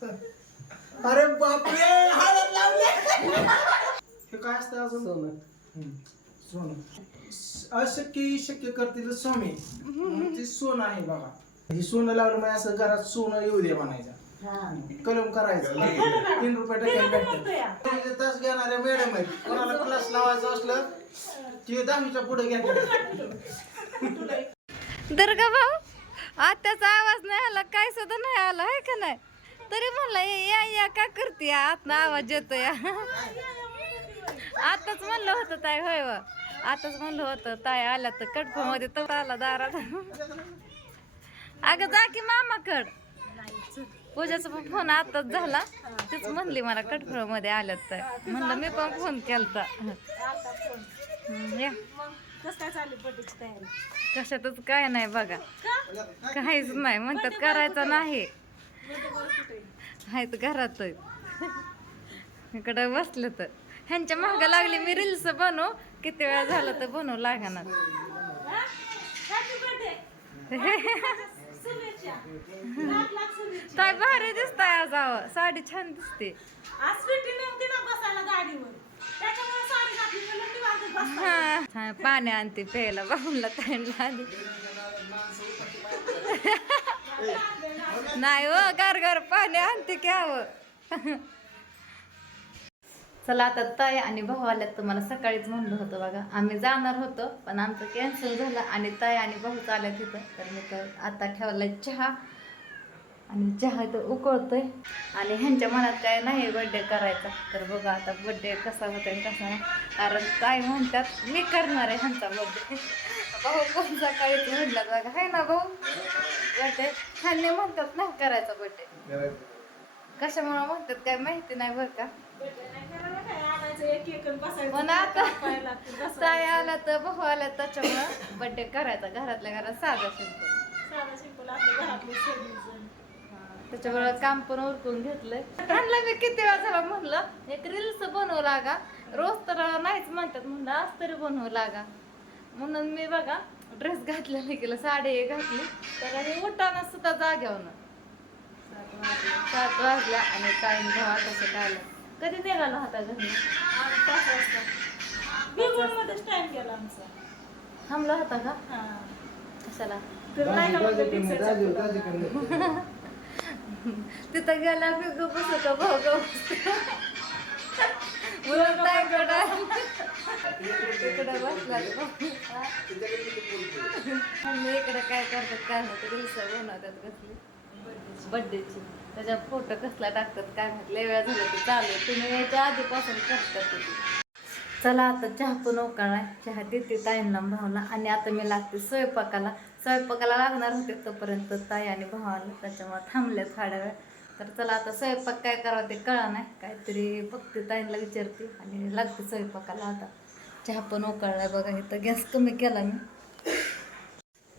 अरे बापरे हळद लावले. हे काय असतं अजून? हम्म, सोनं. अशक्य शक्य करतील स्वामी. ते सोनं आहे बघा. हे सोनं लावलं म्हणजे असं घरात सोनं येऊ दे म्हणायचं. कलम करायचं. तीन रुपये भेटतात तास घेणाऱ्या मॅडम आहेत. कोणाला क्लास लावायचं असलं ते दहावीच्या पुढे घेतात दुर्गा भाऊ आत्याचा आवाज नाही आला काय सुद्धा नाही आला आहे का नाही? तरी म्हणलं "ए, या या का करते? आतना आवाज येतो या आताच म्हणलं होतं ताई होय व. आताच म्हणलं होतं ताई आल्या तर कडफमध्ये तर आला दारात. अगं जा की मामाकड. पूजाचा पण फोन आताच झाला. तीच म्हणली मला कटफळमध्ये आल्यात तर. म्हणलं मी पण फोन केलता. हम्म, या. कशातच काय नाही बघा. काहीच नाही. म्हणतात करायचं नाही. आहेत घरात इकडं बसलं तर. ह्यांच्या महाग लागली मी रील्स बनव किती वेळा झालं तर बनवू लागणार काय भारी दिसताय आज अहो. साडी छान दिसते. हा. हा, पाणी आणते प्यायला. बाबूला ताईला आधी नाही हो गार गार पाणी आणते घ्यावं चला आता ताई आणि भाऊ आल्यात तुम्हाला सकाळीच म्हणलं होतं बघा. आम्ही जाणार होतो पण आमचं कॅन्सल झालं आणि ताई आणि भाऊच आल्या तिथं तर मी तर आता ठेवलाय चहा. आणि चहा तर उकळतोय. आणि ह्यांच्या मनात काय नाही बर्थडे करायचा. तर बघा आता बर्थडे कसा होतोय आणि कसा नाही. कारण काय म्हणतात मी करणार आहे ह्यांचा बर्थडे भाऊ पण सकाळीच म्हणला बघा. आहे ना भाऊ? बर्थडे ह्यांनी म्हणतात नाही करायचा बर्थडे कशामुळे म्हणतात काय माहिती नाही बरं का? पण आता ताई आला तर भाऊ आला त्याच्यामुळं बर्थडे करायचा घरातल्या घरात साधा सिंपल साधं त्याच्यामुळे काम पण उरकून घेतलंय. त्यांना मी किती वेळा झाला म्हणलं एक रील्स बनवू लागा. रोज तर नाहीच म्हणतात म्हणलं आज तरी बनवू लागा. म्हणून मी बघा ड्रेस घातलेला केलं साडी घातली. तर आणि उठाना सुद्धा जाग्यावर सात वाजल्या आणि टाइम घ्यावा तसं काय कधी निघाला होता घरी. बिलकुलमध्येच time गेला आमचा. थांबला होता का? हा. कशाला नाही तिथं गेला मी गप बसतो भाऊ गप इकडे काय करतात काय माहिती रील्स बनवतात कसली. बर्थडेची त्याच्या फोटो कसला टाकतात काय माहिती लय वेळा झालं ते चालू. तुम्ही याच्या आधीपासून करतात चला आता चहा पण उकाळाय चहा देते ताईंना भावाला आणि आता मी लागते स्वयंपाकाला. स्वयंपाकाला लागणार होते तोपर्यंत ताई आणि भाव आले त्याच्यामुळे थांबले थोड्या वेळ. तर चला आता स्वयंपाक काय करावं ते कळा नाही काहीतरी बघते ताईंना विचारते आणि लागते स्वयंपाकाला आता. चहा पण उकळला बघा इथं गॅस कमी केला मी.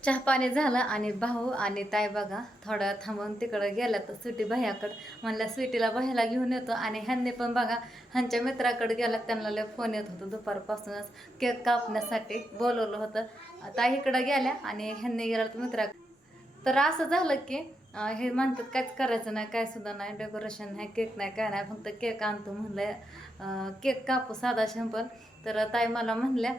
चहा पाणी झालं आणि भाऊ आणि ताई बघा थोडा थांबून तिकडं गेला तर सुटी भैयाकडं म्हणल्या स्वीटीला भैयाला घेऊन येतो आणि ह्यांनी पण बघा ह्यांच्या मित्राकडे गेला त्यांना लय फोन येत होतो दुपारपासूनच. केक कापण्यासाठी बोलवलं होतं. ताई इकडं गेल्या आणि ह्यांनी गेला तर मित्रा तर असं झालं की हे म्हणतात काहीच करायचं नाही काय सुद्धा नाही डेकोरेशन नाही केक नाही काय नाही फक्त केक आणतो म्हणलं. केक कापू साधा सिंपल तर ताई मला म्हणल्या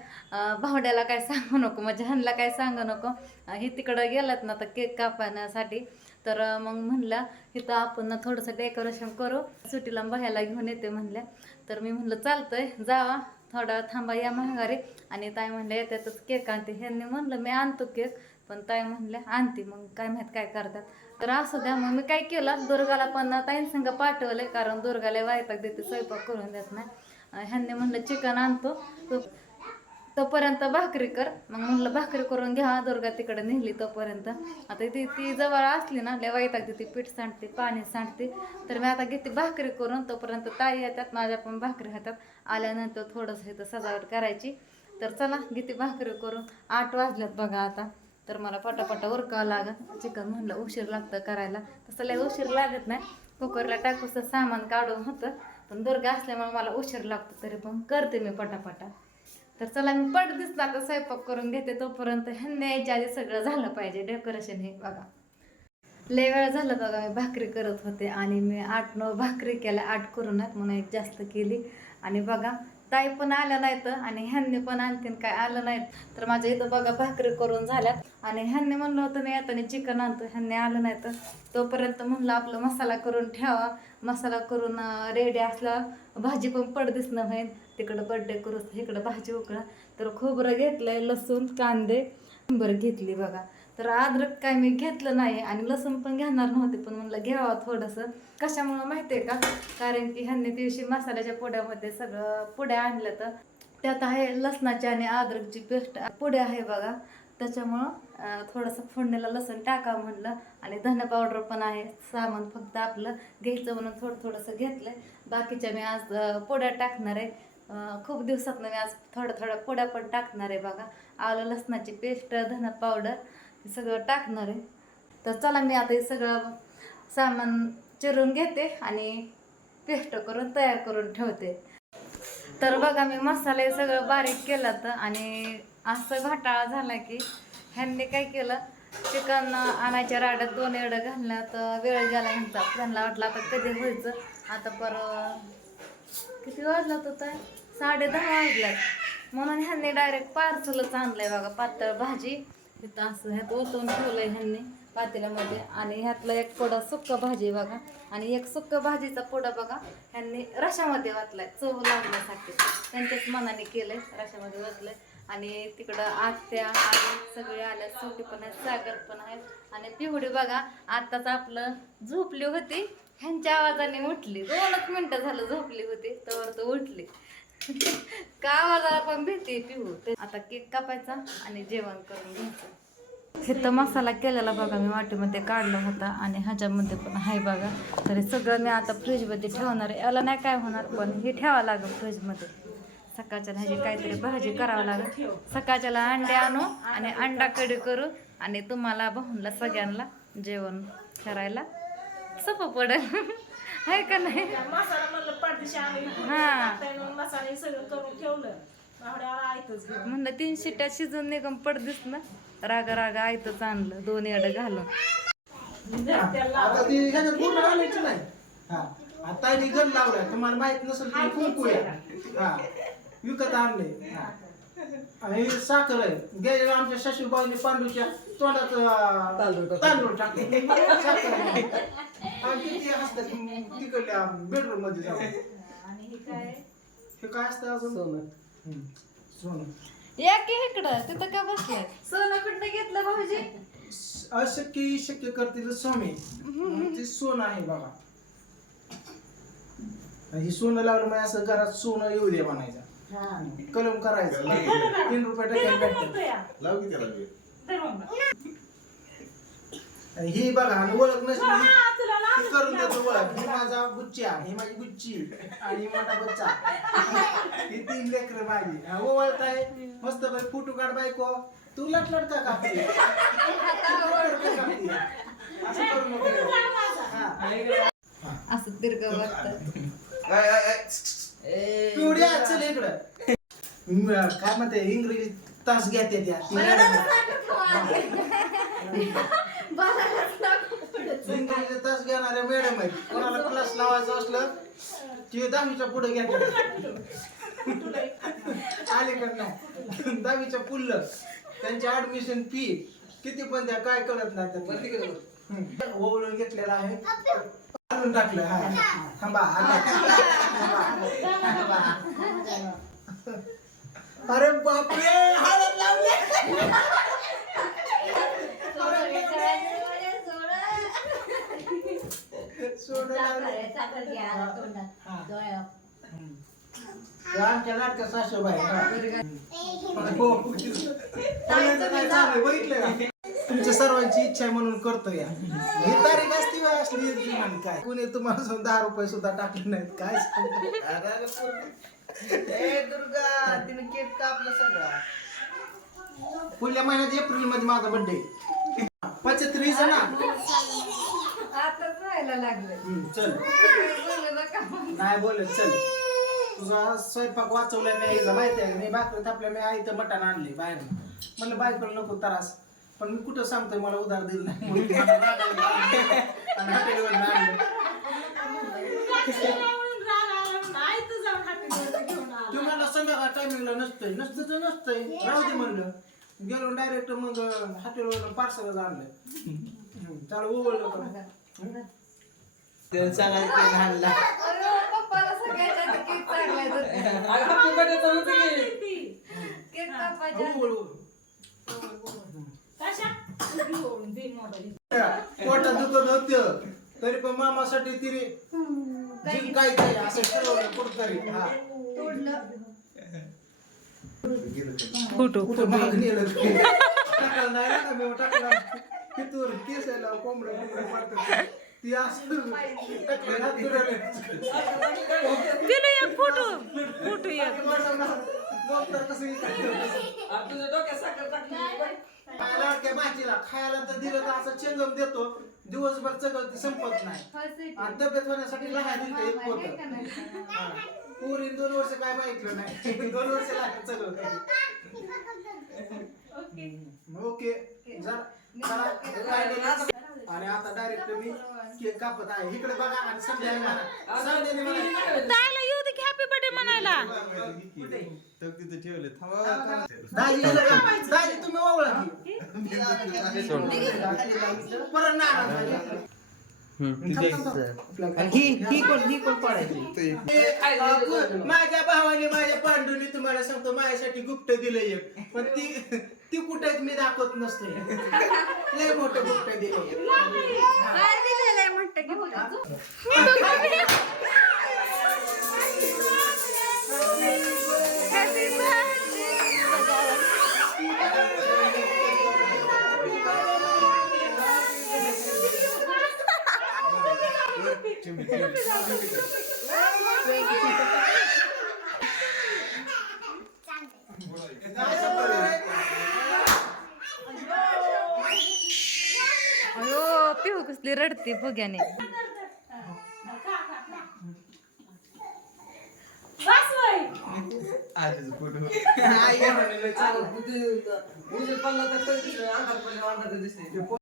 भावड्याला काय सांगू नको म्हणजे ह्यांना काय सांगू नको. हे तिकडं गेलात ना तर केक कापण्यासाठी. तर मग म्हणलं इथं आपण ना थोडंसं डेकोरेशन करू सुटीला बघायला घेऊन येते म्हणल्या. तर मी म्हणलं चालतंय जावा थोडा थांबा या महागारी आणि ताई म्हणल्या येतातच केक आणते. ह्यांनी म्हणलं मी आणतो केक पण ताई म्हणल्या आणते. मग काय माहीत काय करतात. तर असू द्या मग. मी काय केलं दुर्गाला पण ताईंसंग पाठवलंय कारण दुर्गाला वायपाक देते स्वयंपाक करून देत नाही. ह्यांनी म्हणलं चिकन आणतो. तो तोपर्यंत भाकरी कर. मग म्हणलं भाकरी करून घ्या दुर्गा तिकडे नेली तोपर्यंत. आता ती ती जवळ असली ना लय वाईटाक ती पीठ सांडते पाणी सांडते. तर मी आता घेते भाकरी करून. तोपर्यंत ताई येतात माझ्या पण भाकरी हातात आल्यानंतर थोडंसं इथं सजावट करायची. तर चला घेते भाकरी करून. आठ वाजल्यात बघा आता. तर मला पटापटा उरकावं लागत चिकन म्हणलं उशीर लागतं करायला. तसं लय उशीर लागत नाही. कुकरला टाकूचं सामान काढून होतं. पण दुर्गा असल्यामुळे मला उशीर लागतो. तरी पण करते मी पटापटा. तर चला मी पट दिसला आता स्वयंपाक करून घेते तोपर्यंत ह्यांनी यायच्या आधी सगळं झालं पाहिजे. डेकोरेशन हे बघा. लय वेळ झालं बघा मी भाकरी करत होते आणि मी आठ नऊ भाकरी केल्या. आठ करूनच म्हणून एक जास्त केली. आणि बघा ताई पण आल्या नाहीत आणि ह्यांनी पण आणखीन काय आलं नाहीत. तर माझ्या इथं बघा भाकरी करून झाल्यात. आणि ह्यांनी म्हणलं होतं मी येताना चिकन आणतो. ह्यांनी आलं नाही तर तोपर्यंत म्हणलं आपलं मसाला करून ठेवा. मसाला करून रेडी असला भाजी पण पड दिसणं होईल तिकडं बड्डे करू इकडं भाजी उकळा तर खोबरं घेतलंय लसूण कांदे. बरं घेतली बघा. तर अद्रक काय मी घेतलं नाही आणि लसूण पण घेणार नव्हते पण म्हणलं घ्यावं थोडंसं. कशामुळं माहिती आहे का? कारण की ह्यांनी दिवशी मसाल्याच्या पुड्यामध्ये सगळं पुड्या आणल्या तर त्यात आहे लसणाची आणि अद्रकची पेस्ट. पुड्या आहे बघा त्याच्यामुळं थोडंसं फोडणीला लसूण टाका म्हणलं आणि धने पावडर पण आहे सामान फक्त आपलं घ्यायचं म्हणून थोडं थोडंसं घेतलंय. बाकीच्या मी आज पोड्या टाकणार आहे. खूप दिवसात मी आज थोडं थोड्या पोड्या पण टाकणार आहे बघा. आलं लसणाची पेस्ट धना पावडर हे सगळं टाकणार आहे. तर चला मी आता हे सगळं सामान चिरून घेते आणि पेस्ट करून तयार करून ठेवते. तर बघा मी मसाले सगळं बारीक केलं तर आणि असं घाटाळा झाला की ह्यांनी काय केलं चिकन आणायच्या राड्यात दोन एवढं घालण्यात तर वेळ गेला ह्यांचा. त्यांना वाटलं आता कधी व्हायचं. आता पर किती वाजला तर साडेदहा साडे दहा वाजल्यात. म्हणून ह्यांनी डायरेक्ट पार्सलच आणलंय बघा पातळ भाजी. इथं असं ह्यात ओतून ठेवलंय ह्यांनी पातेल्यामध्ये. आणि ह्यातलं एक पोडा सुक्क भाजी बघा. आणि एक सुक्क भाजीचा पोडा बघा ह्यांनी रशामध्ये वाचलाय चव लागण्यासाठी. त्यांच्याच मनाने केलंय रशामध्ये वाचलंय आणि तिकडं आत्या आई सगळे आल्या. सोटी पण आहेत सागर पण आहेत. आणि पिवडी बघा आत्ताच आपलं झोपली होती. ह्यांच्या आवाजाने उठली. दोनच मिनटं झालं झोपली होती तर तो उठली. का पण भीती पिऊ. ते आता केक कापायचा आणि जेवण करून घ्यायचं. हे तर मसाला केलेला बघा मी वाटीमध्ये काढला होता आणि ह्याच्यामध्ये पण आहे बघा. तर हे सगळं मी आता फ्रीजमध्ये ठेवणार आहे. याला नाही काय होणार पण हे ठेवावं लागेल फ्रीजमध्ये. सकाळच्या ह्याची काहीतरी भाजी करावं लागेल. सकाळच्याला अंडे आणू आणि अंडा कढी करू आणि तुम्हाला भाऊनला सगळ्यांना जेवण करायला सोपं पडेल. आहे का नाही? मसाला म्हणलं पाठीशी आम्ही हा. टाकताय म्हणून मसाला सगळं करून ठेवलं. बावड्याला ऐकच घेऊन म्हणलं तीन शिट्या शिजून निघून पडदिस ना? रागा रागा आयतच आणलं दोन एड घालून. आता ती ह्याच्यात पूर्ण घालायची नाही. हा. आता गण लावलाय तुम्हाला माहीत नसेल कुंकू आहे. हा. विकत आणले हा. आणि हे साखर आहे. गेल्या आमच्या शशीबाईने पांडूच्या तोंडात तांदूळ टाकले साखर आहे. आणि किती असतात तिकडल्या बेडरूममध्ये जाऊन? आणि हे काय? हे काय असतं अजून? सोनं. सोनं. या की इकडं तिथं का बसलाय सोनं कुठं घेतलं भाऊजी. अशक्य ही शक्य करतील स्वामी. ते सोनं आहे बघा. ही सोनं लावलं म्हणजे असं घरात सोनं येऊ दे म्हणायचं. कलम करायचं. तीन रुपये टाकायला भेटतं लाव की त्याला बी. आणि ही बघा आणि ओळख नसली तुला करून देतो ओळख. ही माझा बुच्च्या ही माझी बुच्ची आणि ही मोठा बच्चा ही तीन लेकर माझी. हा, ओळख आहे. मस्त बाई फोटो काढ बायको. तू लटलट का कापते. लटलट का कापते? असं करू नको हा. असं दीर्घ. चल इकडं. म, काय म्हणते इंग्रजी तास घेते त्या. ती मॅडम. इंग्रजी तास घेणाऱ्या मॅडम आहेत. कोणाला क्लास लावायचं असलं की दहावीच्या पुढे घेतात अलीकडं नाही दहावीच्या पुढलं. त्यांची ऍडमिशन फी किती पण द्या काय कळत नाही त्यांना. हम्म. ओवळून घेतलेला आहे. आणून टाकलं हा. थांबा आला. अरे बापरे हळद लावले. आमच्या नाटक सासूबाई बघितलं तुमच्या सर्वांची इच्छा आहे म्हणून करतो या. ही तारीख असती बा असली एक जुमान काय? कुणी तुम्हाला सुद्धा दहा रुपये सुद्धा टाकले नाहीत काय सांगतो? ए दुर्गा तिने केक कापला सगळा. पुढल्या महिन्यात एप्रिलमध्ये माझा बर्थडे पंचत्रीस ना? आताच व्हायला लागलं हम्म, चल. बोलू नका. नाही बोलत चल. तुझा स्वयंपाक वाचवलाय मी आईला माहिती आहे. मी भाकरी थापल्या मी आई तर मटण आणले बाहेर. म्हणलं बायकोला नको त्रास. पण मी कुठं सांगतोय मला उधार दिलं नाही म्हणून मला रागावलं. आणि हॉटेलवरनं आणलं. तू मला संध्याकाळ टायमिंगला नसतंय नसतं तर नसतंय राहू दे म्हणलं गेलो डायरेक्ट मग हॉटेलवर पार्सलच आणलं त्याला उघडलं पण त्याला सांगायचं की लहानला. अरे पप्पाला सगळ्याच्या आधी केक चांगला अगं, happy birthday तर होतं की. ती. केक कापायच्या पोटात दुखत होत. तरी पण मामासाठी तिने जी काय काय असं ठरवलं कुठतरी. हा. कुठं? महाग नेलं टाकलं नाही ना मी टाकलं कितूर केस आहे लाव कोंबडं कोंबडं पाडतं ती असं टाकलं ना फिरवलं. तिला एक फोटो. फोटो एक. तर कसं डोक्यात साखर टाकली. खायला तर दिलं तर असं चंगम देतो. दिवसभर चगल ती संपत नाही. आणि तब्येत होण्यासाठी लहान दिलं एक पोतं. पोरी दोन वर्ष काय माहितलं नाही. दोन वर्ष लागत सगळं. ओके. आणि आता डायरेक्ट मी केक कापत आहे. इकडे बघा आणि समजायला म्हणा. हॅपी बर्थडे म्हणायला. दाजी तुम्ही ओवळा माझ्या भावाने माझ्या पांडूने तुम्हाला सांगतो माझ्यासाठी गुप्त दिलं एक पण ती ती कुठेच मी दाखवत नसते लय मोठं गुप्त दिलं अयो पिहू कसली रडते बघ्याने आजच